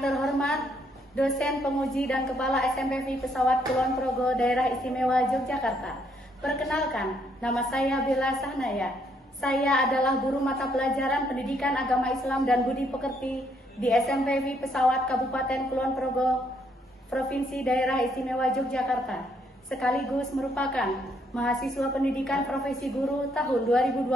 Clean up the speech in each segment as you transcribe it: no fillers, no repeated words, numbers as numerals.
Yang terhormat dosen penguji dan kepala SMPV Pesawat Kulon Progo Daerah Istimewa Yogyakarta. Perkenalkan, nama saya Bella Sahnaya. Saya adalah guru mata pelajaran Pendidikan Agama Islam dan Budi Pekerti di SMPV Pesawat Kabupaten Kulon Progo, Provinsi Daerah Istimewa Yogyakarta. Sekaligus merupakan mahasiswa pendidikan profesi guru tahun 2025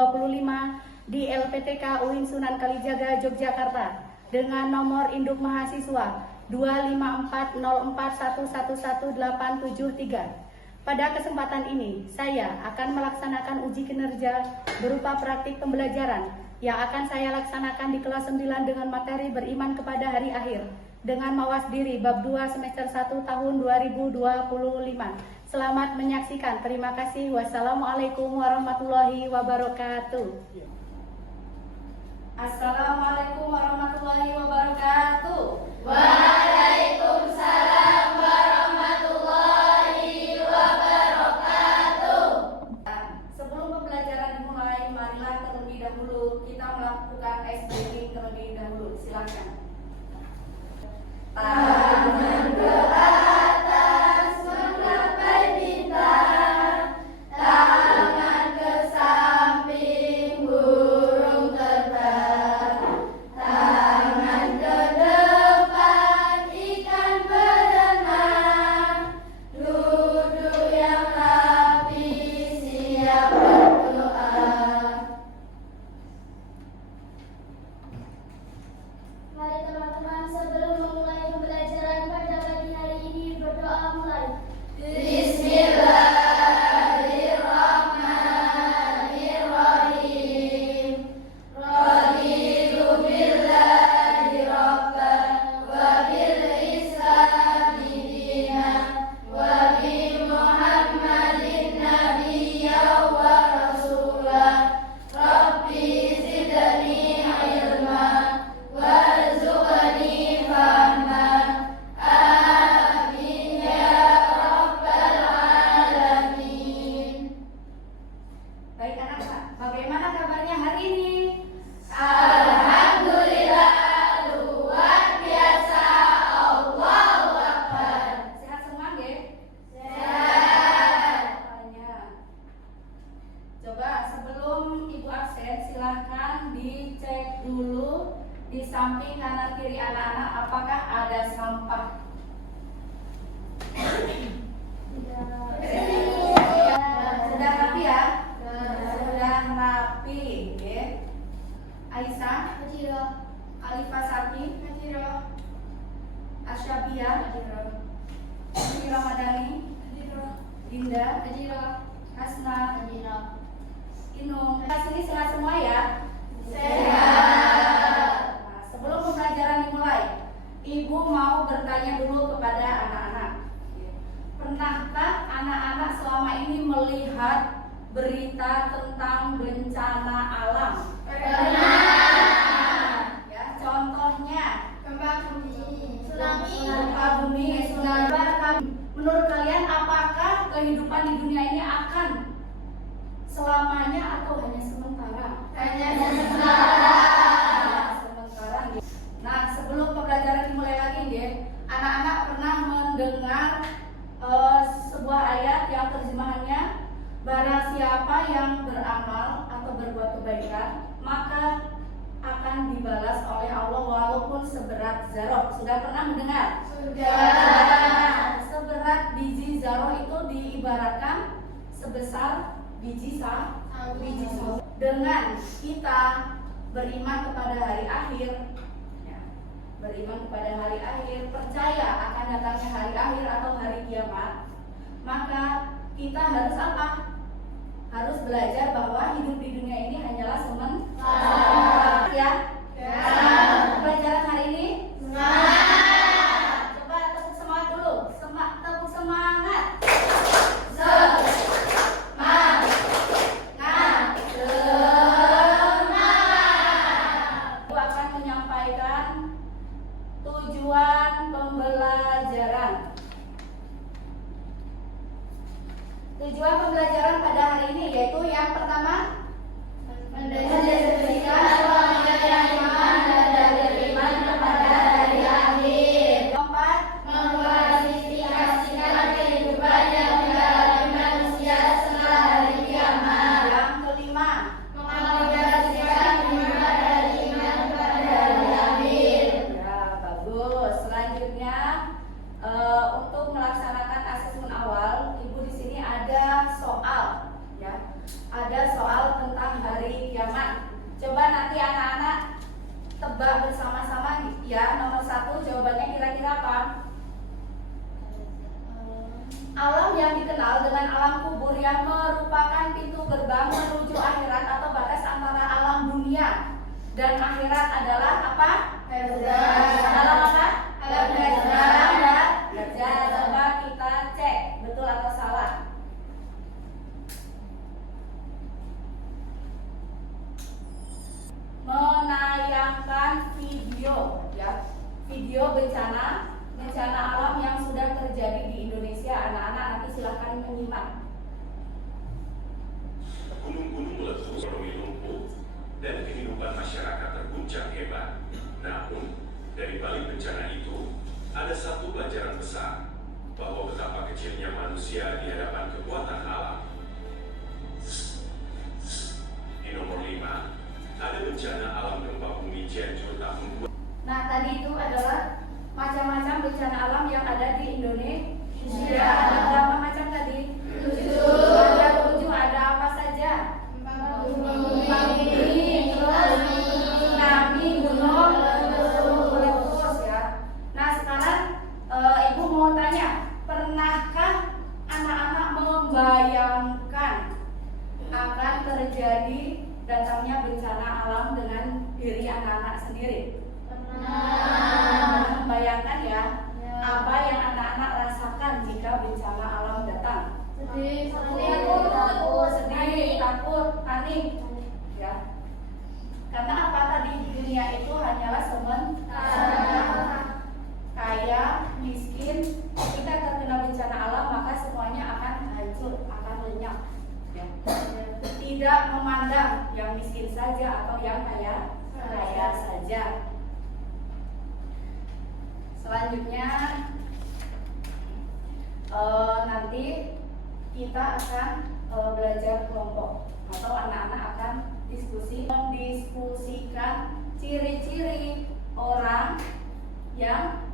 di LPTK UIN Sunan Kalijaga, Yogyakarta dengan nomor induk mahasiswa 25404111873. Pada kesempatan ini, saya akan melaksanakan uji kinerja berupa praktik pembelajaran yang akan saya laksanakan di kelas 9 dengan materi beriman kepada hari akhir dengan mawas diri bab 2 semester 1 tahun 2025. Selamat menyaksikan. Terima kasih. Wassalamualaikum warahmatullahi wabarakatuh. Assalamualaikum warahmatullahi wabarakatuh. Waalaikumsalam warahmatullahi wabarakatuh. Sebelum pembelajaran dimulai, marilah terlebih dahulu kita melakukan ice breaking terlebih dahulu. Silakan. Tangan ke atas menggapai bintang, tangan ke samping burung terbang, tangan ke depan ikan berenang, duduk yang rapi siap berdoa. Mari teman-teman, sebelum memulai pembelajaran pada pagi hari ini, berdoa mulai. Bismillahirrahmanirrahim. Raditu billahi rabban wa bil islami dinan wa bi Muhammadin nabiyyan wa rasulah. Rabbi zidni ilma warzuqni fahma. Amin ya rabbal alamin. Baik anak-anak, bagaimana kabarnya hari ini? Alhamdulillah, luar biasa. Allahu Akbar. Sehat semua, nggih? Sehat. Coba sebelum ibu absen, silahkan dicek dulu di samping kanan kiri anak-anak apakah ada sampah. Sudah rapi ya? Sudah rapi, oke. Aisyah, Khalifah Saki, Asyabiyah, Sri Ramadhani, Dinda, Hasna, Inung. Kita sini sehat semua ya? Sehat. Nah, sebelum pembelajaran dimulai, Ibu mau bertanya dulu kepada anak-anak. Pernahkah anak-anak selama ini melihat berita tentang bencana alam? Pernah. Ya, contohnya Gempa bumi, tsunami. tsunami. Menurut kalian apakah kehidupan di dunia ini akan selamanya atau hanya sementara? Hanya sementara. Sementara. Nah, sebelum pembelajaran dimulai lagi, nggih, anak-anak pernah mendengar sebuah ayat yang terjemahannya, barang siapa yang beramal atau berbuat kebaikan, maka akan dibalas oleh Allah walaupun seberat zarah. Sudah pernah mendengar? Sudah. Seberat biji zarah itu diibaratkan sebesar biji sawi. Dengan kita beriman kepada hari akhir, ya, beriman kepada hari akhir, percaya akan datangnya hari akhir atau hari kiamat, maka kita harus apa? Harus belajar bahwa hidup di dunia ini hanyalah sementara. Ya? Pelajaran hari ini? Semangat. Coba tepuk semangat dulu. Tepuk semangat. Semangat. Ibu akan menyampaikan tujuan pembelajaran. Tujuan pembelajaran pada hari ini yaitu yang pertama, Mendeskripsikan orang yang beriman dan beriman kepada hari akhir. dan alam kubur yang merupakan pintu gerbang menuju akhirat atau batas antara alam dunia dan akhirat adalah apa? Alam apa? Alam barzah. Coba kita cek betul atau salah. Menayangkan video, ya, video bencana alam yang sudah terjadi di Indonesia. Anak-anak nanti silahkan menyimak. Gunung-gunung meletus, ekonomi lumpuh, dan kehidupan masyarakat terguncang hebat. Namun, dari balik bencana itu, ada satu pelajaran besar, bahwa betapa kecilnya manusia di hadapan kekuatan alam. Di nomor 5, ada bencana alam gempa bumi Cianjur tahun 2000. Nah, tadi itu adalah macam-macam bencana alam yang ada di Indonesia. Ada berapa macam tadi? 7. Ada 7. Ada apa saja? Tsunami, gunung meletus, ya. Nah, sekarang Ibu mau tanya, pernahkah anak-anak membayangkan akan terjadi datangnya bencana alam dengan diri anak-anak sendiri? Pernah membayangkan, ya, apa yang anak-anak rasakan jika bencana alam datang? Sedih, takut, panik, ya. Karena apa tadi? Dunia itu hanyalah sementara. Kaya, miskin, kita terkena bencana alam maka semuanya akan hancur, akan lenyap, ya. Tidak memandang yang miskin saja atau yang kaya saja. Selanjutnya nanti kita akan belajar kelompok atau anak-anak akan mendiskusikan ciri-ciri orang yang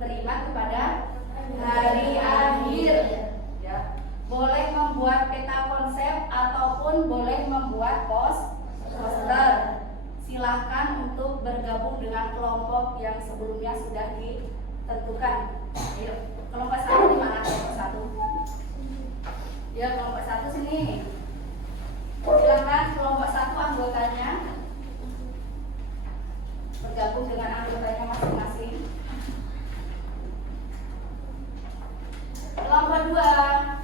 beriman kepada hari akhir, ya. Boleh membuat peta konsep ataupun boleh membuat poster. Silahkan untuk bergabung dengan kelompok yang sebelumnya sudah ditentukan. Ayo, kelompok 1 di mana? Kelompok 1. Ya, kelompok 1 sini. Silahkan kelompok 1 anggotanya bergabung dengan anggotanya masing-masing. Kelompok 2.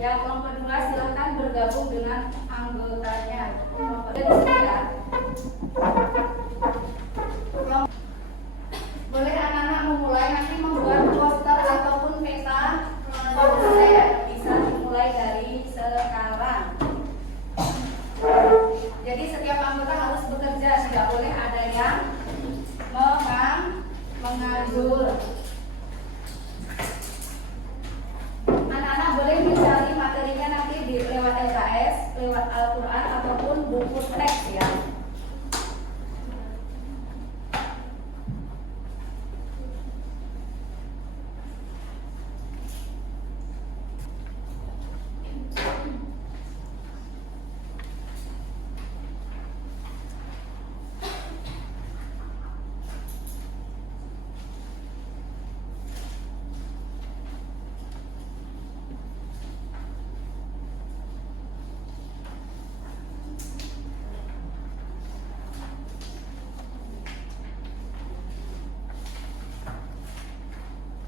Ya, kelompok 2 silahkan bergabung dengan anggotanya. Jadi ya. Boleh anak-anak memulai nanti membuat poster ataupun peta konsep. Bisa dimulai dari sekarang. Jadi setiap anggota harus bekerja, tidak boleh ada yang menganggur. Anak-anak boleh mencari materinya nanti lewat LKS, lewat Al-Quran ataupun buku teks, ya.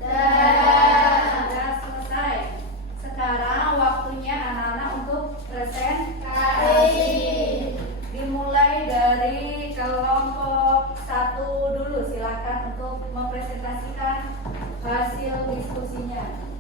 Sudah selesai. Sekarang waktunya anak-anak untuk presentasi. Dimulai dari kelompok 1 dulu. Silakan untuk mempresentasikan hasil diskusinya.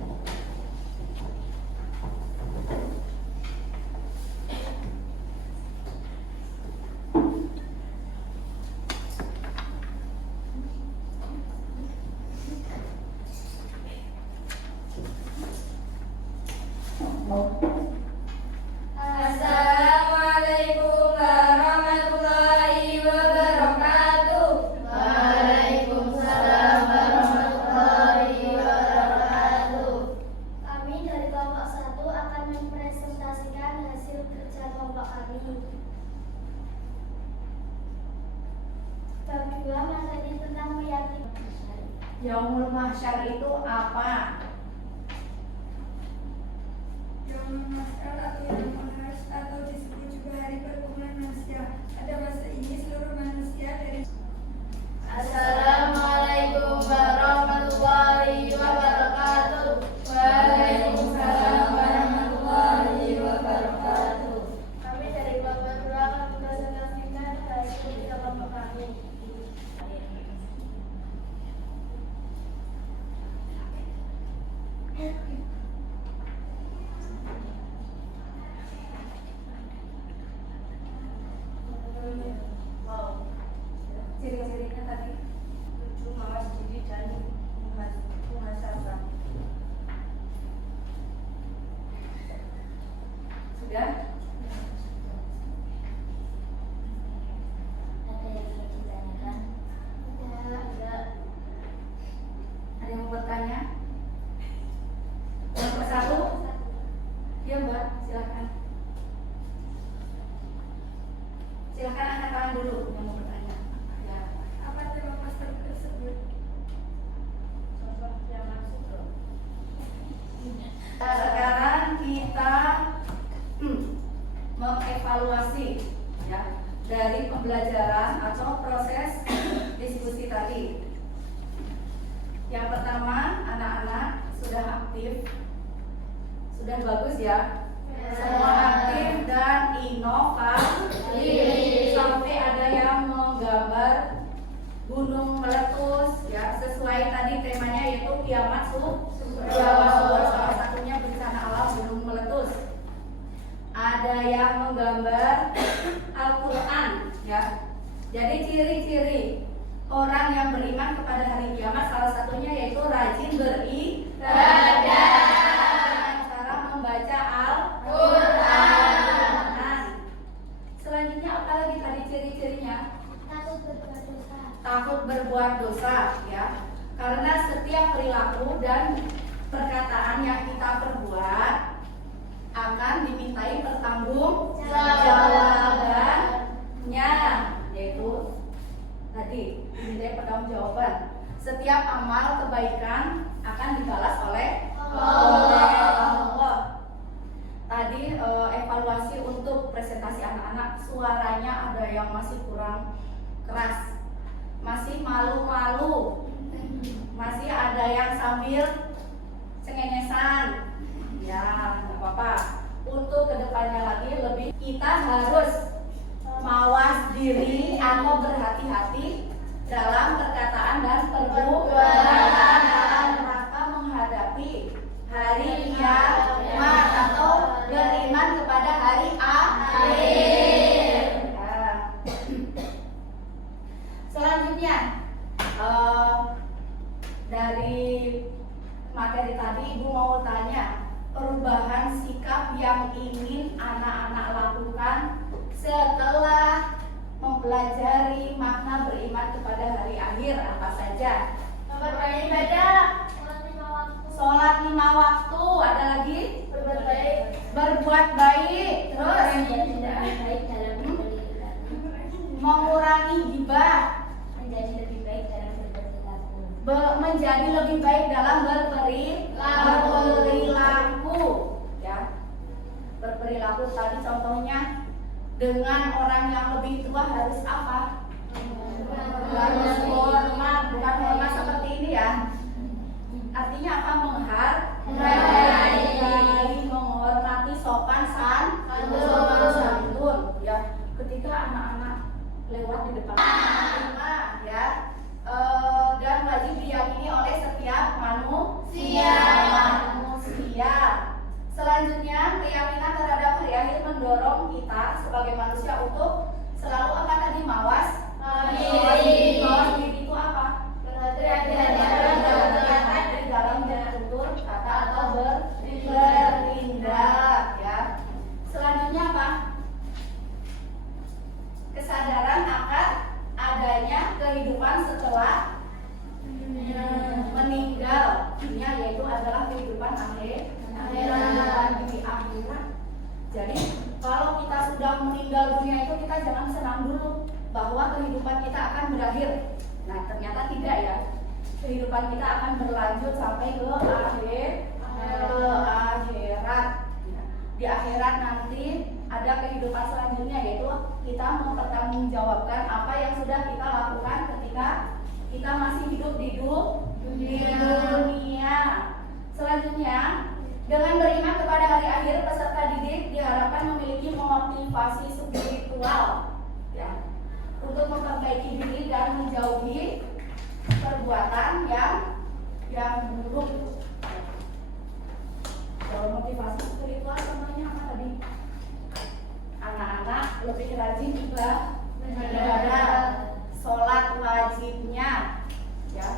Assalamualaikum warahmatullahi wabarakatuh. Waalaikumsalam warahmatullahi wabarakatuh. Kami dari kelompok 1 akan mempresentasikan hasil kerja kelompok kami. Bab 2 materi tentang meyakini. Yaumul Mahsyar itu apa? Yom Maskal atau Yom Al-Hajj atau disebut juga Hari Perkumpulan Manusia. Pada masa ini seluruh manusia dari Assalamualaikum warahmatullahi wabarakatuh. Waalaikumsalam warahmatullahi wabarakatuh. Kami dari Bapak Belakang mempresentasikan hasil di kelompok kami. Wow. Ciri-cirinya tadi lucu, mawas diri dan muhasabah. Sudah? Ada yang ingin ditanyakan? Tidak. Ada yang mau bertanya? Nomor 1? Ya Mbak, silakan. Silakan angkat tangan dulu yang mau bertanya. Ya. apa tema master tersebut? Contoh yang masuk loh. Sekarang kita mengevaluasi ya dari pembelajaran atau proses diskusi tadi. Yang pertama, anak-anak sudah aktif, sudah bagus ya. Semua aktif dan inovatif. Sampai ada yang menggambar gunung meletus ya, sesuai tadi temanya yaitu kiamat subuh. Salah satunya bencana alam gunung meletus. Ada yang menggambar Al-Quran ya. Jadi ciri-ciri orang yang beriman kepada hari kiamat salah satunya yaitu rajin beribadah dengan cara membaca Al-Quran. Selanjutnya apa lagi tadi ciri-cirinya? Takut berbuat dosa ya. Karena setiap perilaku dan perkataan yang kita perbuat akan dimintai pertanggungjawabannya, yaitu tadi dimintai pertanggungjawaban. Setiap amal kebaikan akan dibalas oleh Allah. Tadi evaluasi untuk presentasi anak-anak, suaranya ada yang masih kurang keras, masih malu-malu, masih ada yang sambil cengengesan. Ya, nggak apa-apa. Untuk kedepannya lagi lebih kita harus mawas diri atau berhati-hati dalam perkataan dan perbuatan dalam rangka menghadapi hari kiamat atau beriman kepada hari akhir. Ya. Selanjutnya dari materi tadi Ibu mau tanya perubahan sikap yang ingin anak-anak lakukan setelah mempelajari makna beriman kepada hari akhir apa saja? Beribadah, Sholat 5 waktu, ada lagi? berbuat baik, Berbuat baik, terus menjadi baik dalam berperilaku, mengurangi gibah, menjadi lebih baik dalam berperilaku, menjadi lebih baik dalam berperilaku, ya. Berperilaku tadi contohnya dengan orang yang lebih tua harus apa? Harus hormat, bukan hormat seperti ini ya. Artinya apa? Menghargai, menghormati, sopan santun, ya. Ketika anak-anak lewat di depan ya, dan wajib diyakini oleh setiap manusia. Selanjutnya, keyakinan terhadap hari akhir mendorong kita sebagai manusia untuk selalu apa tadi? Mawas diri. Mawas diri itu apa? Berhati-hati dalam bertutur kata atau bertindak, ya. Selanjutnya apa? Kesadaran akan adanya kehidupan setelah meninggal, yaitu adalah kehidupan akhirat di akhirat. Jadi kalau kita sudah meninggal dunia itu kita jangan senang dulu bahwa kehidupan kita akan berakhir. Nah ternyata tidak ya. Kehidupan kita akan berlanjut sampai ke akhirat. Ya. di akhirat nanti ada kehidupan selanjutnya, yaitu kita mempertanggungjawabkan apa yang sudah kita lakukan ketika kita masih hidup di dunia. Selanjutnya, dengan beriman kepada hari akhir, peserta didik diharapkan memiliki motivasi spiritual ya, untuk memperbaiki diri dan menjauhi perbuatan yang buruk. Kalau motivasi spiritual contohnya apa tadi? Anak-anak lebih rajin ibadah, sholat wajibnya ya.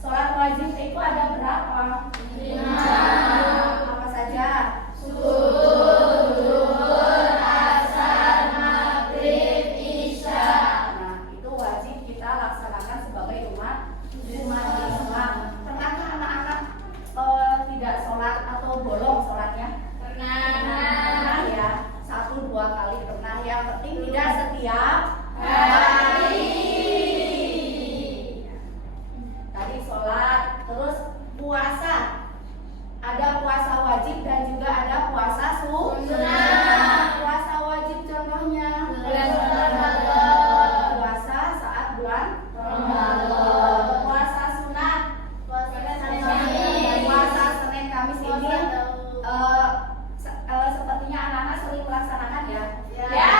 Sholat wajib itu ada berapa? 5. Apa saja? Subuh, zuhur, asar, maghrib, isya. Nah, itu wajib kita laksanakan sebagai umat Islam. Pernahkah anak-anak tidak sholat atau bolong sholatnya? Pernah ya, 1-2 kali pernah. Yang penting tidak setiap hari. Tadi sholat, terus puasa. Ada puasa wajib dan juga ada puasa sunnah. Puasa wajib contohnya bulan Ramadan. Puasa saat bulan Ramadan. Puasa sunnah. Puasa Senin Kamis ini sepertinya anak-anak sering melaksanakan ya. Ya.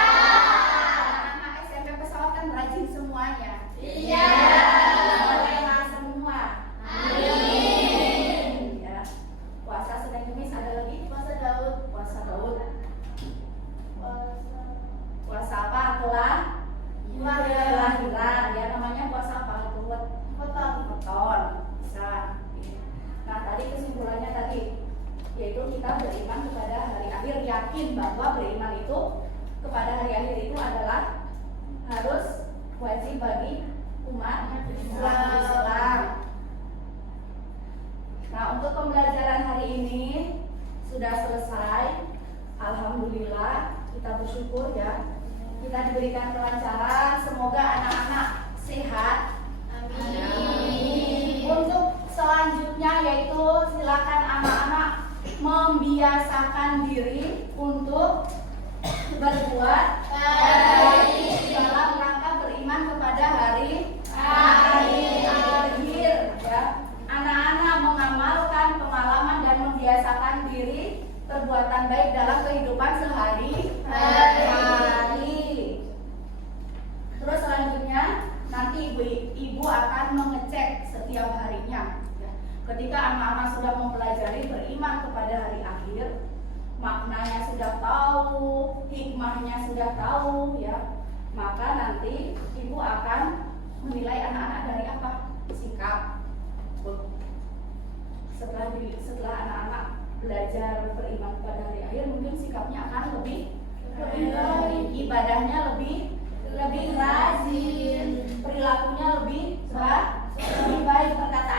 Anak-anak SMP Pesawat kan rajin semuanya. Iya. Rela semua. Amin. Ya. Puasa Senin Kamis ada lagi? Puasa Daud. Puasa Daud. Puasa apa? Kelahiran. Ya namanya puasa apa? Weton. Bisa. Nah tadi kesimpulannya tadi, yaitu kita beriman kepada hari akhir, yakin bahwa beriman itu kepada hari akhir itu adalah harus wajib bagi umat Islam. Nah untuk pembelajaran hari ini sudah selesai. Alhamdulillah, kita bersyukur ya, kita diberikan kelancaran. Semoga anak-anak sehat. Amin. Untuk selanjutnya yaitu silakan anak-anak membiasakan diri untuk berbuat baik dalam rangka beriman kepada hari akhir ya. Anak-anak mengamalkan pengalaman dan membiasakan diri perbuatan baik dalam kehidupan sehari-hari. Terus selanjutnya nanti ibu akan mengecek setiap harinya ya. Ketika anak-anak sudah mempelajari beriman kepada hari akhir, maknanya sudah tahu, hikmahnya sudah tahu ya, maka nanti ibu akan menilai anak-anak dari apa? Sikap. Setelah anak-anak belajar beriman kepada hari akhir, mungkin sikapnya akan lebih baik, ibadahnya lebih rajin, perilakunya lebih baik, perkataan